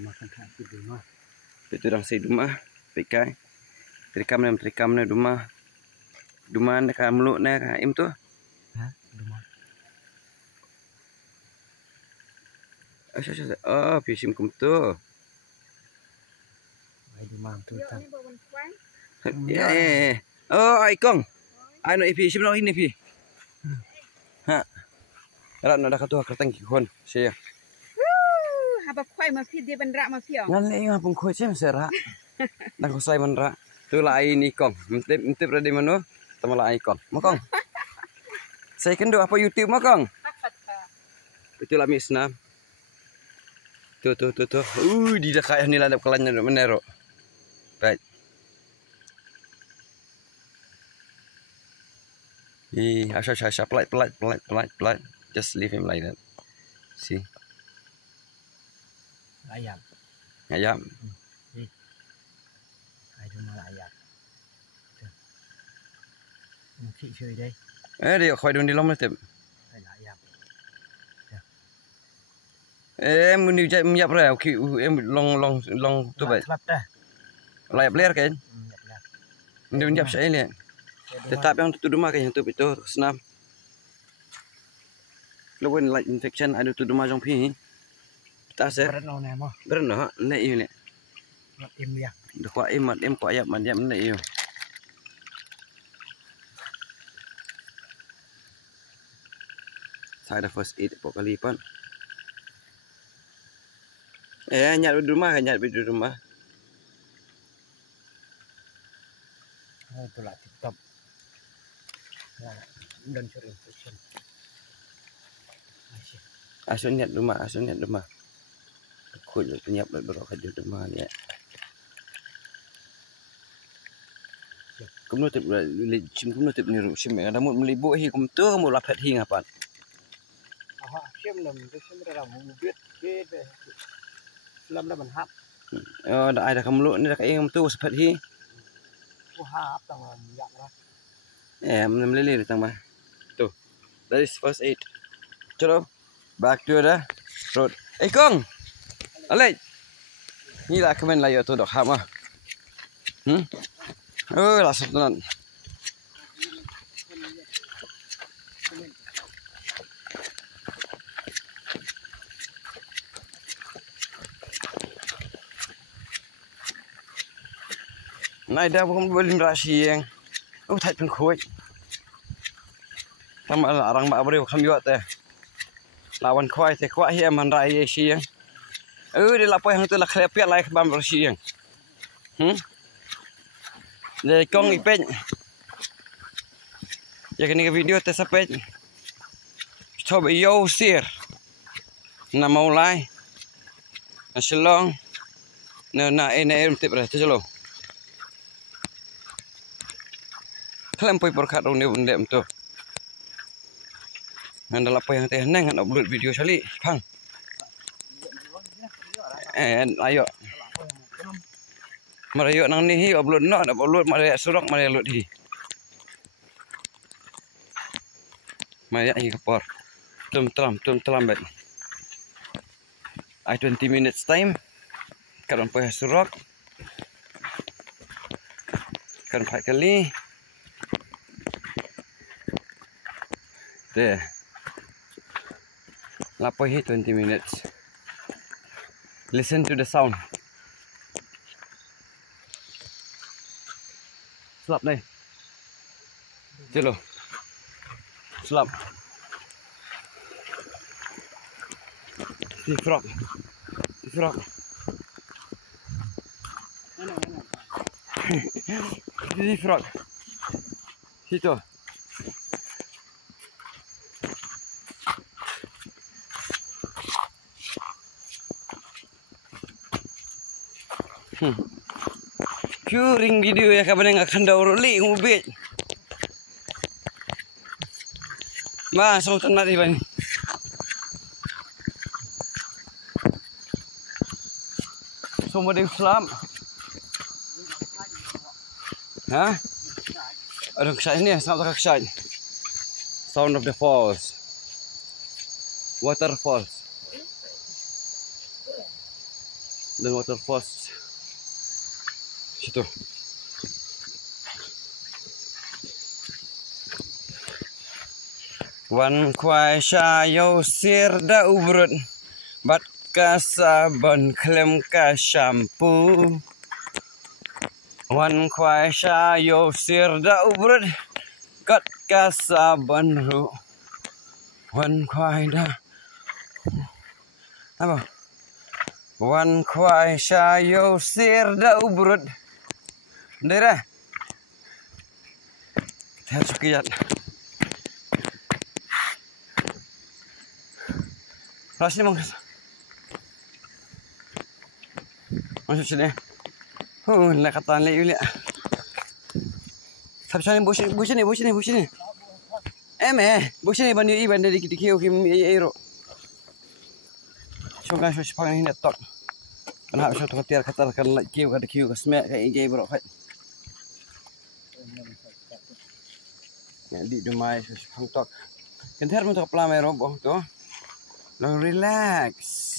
makan kaki di rumah. Itu dang si rumah, pikai. Trikam ni rumah. Rumah ni kan meluk ni kan im tu. Hah? Rumah. Oh, pisim kum tu. Ai rumah tu tak. Ya. Oh, ai kong. Ai no ipi sim no ini pi. Ha. Rat nak dah katu kertang ki kon. Sia. Apa kuai ma pi dia benrak ma pi. Ngan le ngah pung khoi sim sera. Dah ko sai man ra. Tu la ai ni kong. Mentip ra di mano. Tamala ai kong. Ma kong. Saya kendo apa YouTube ma kong. Itu lah misna. Tuh. Di dekat ni lah kelannya menero. Right. Asha, polite. Just leave him like that. See. Ayam. Ayam. Ai rumah ayam. Mungkin chơi đây. Dia khoi dun di lom letep. Ai là ayam. Em muốn đi chạy nhập rồi, em long tu vậy. Klap dah. Layak beler kan? Dia nhập saya ni. Tetap yang tu rumah kan yang tu itu senam. Lawan light infection ada tu rumah jong pi. Tak se. Berat nau nè mo. Berenah nek ini. Mat im ya. Dah kuat em kuat ayam manjam nek ini. Saya dah first aid pok kali pun. Nyat di rumah kan nyat di rumah. Oh, tu lah TikTok. Nah, dan curi infection. Asun nyat rumah. Khoi nyap berok kerja rumah ni. Kamu tu sim kamu tu ni sim ada mut melibuk hi kamu tu kamu lapet hi ngapan. Aha, sim lam tu sim dah mu biết ke deh. Lam dah menhap. Oh, dah ada kamu lu ni dah kamu tu sepet hi. Ku hap tang yak lah. Melili datang mah. Tu. That is first aid. Chalo. Back to the road. Kong. Alek. Ni lah kemen lah tu dok hap mah. Lah sebenan. Nay dah bukan boleh merasi yang. Oh, tak pun kuat. Sama orang mak beri kami buat teh. Lawan kuai teh kuat hiam man rai si yang. Dia lapor yang tu lah kelepiat lah kebam bersi yang. Dari kong ipet. Ya kini ke video teh sampai. Coba yo sir. Nama mulai. Nasilong. Na ini tip dah tu jelo. Kalian pergi perkat orang ni benda tu. Anda apa yang teh neng nak upload video sekali, pang. Ayo. Merayu nang ni hi upload nak upload mari surok mari upload hi. Mari hi kapor. Tum telam bet. I 20 minutes time. Karon pergi surok. Kan 4 kali. There. Lapor hi 20 minutes. Listen to the sound. Slap ni. Chalo. Slap. Frog. Frog. Situ. Curing video ya kapan yang akan daur li ngubit. Masuk tenat di bani. Semua di selam. Hah? Ada kesan ni, sama tak kesan. Sound of the falls. Waterfalls. dan waterfalls situ. Wan kwai sha yo sir da ubrut bat ka sabon klem ka shampoo. Wan kwai sha yo sir da ubrut kat ka sabon ru. Wan kwai da apa? Wan kwai sha yo sir da ubrut. Daerah. Kita harus kiat. Kelas ni Mang. Masuk sini. Nak kata ni Yulia. Sampai sini bos ni. Bos ni bandu iban dari kieu kim ero. Shoga shosh pang ni tok. Kana shosh tok tiar katar kan kieu kada kieu kasme ka ige bro fat. Ya di dumai shosh pang tok. Kentar mun tok pelamai roboh tu. Long relax.